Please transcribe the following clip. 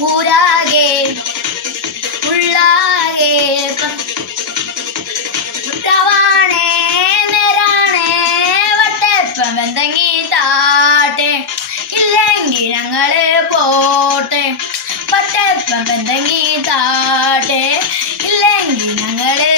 ഊരാകെ ഉള്ളാകെ മുറ്റവാണേ നേരാണേ വട്ടപ്പം എന്തെങ്കി താട്ടെ ഇല്ലെങ്കിൽ ഞങ്ങള് പോട്ടെ വട്ടപ്പം എന്തെങ്കി താട്ടെ ഇല്ലെങ്കിൽ ഞങ്ങള്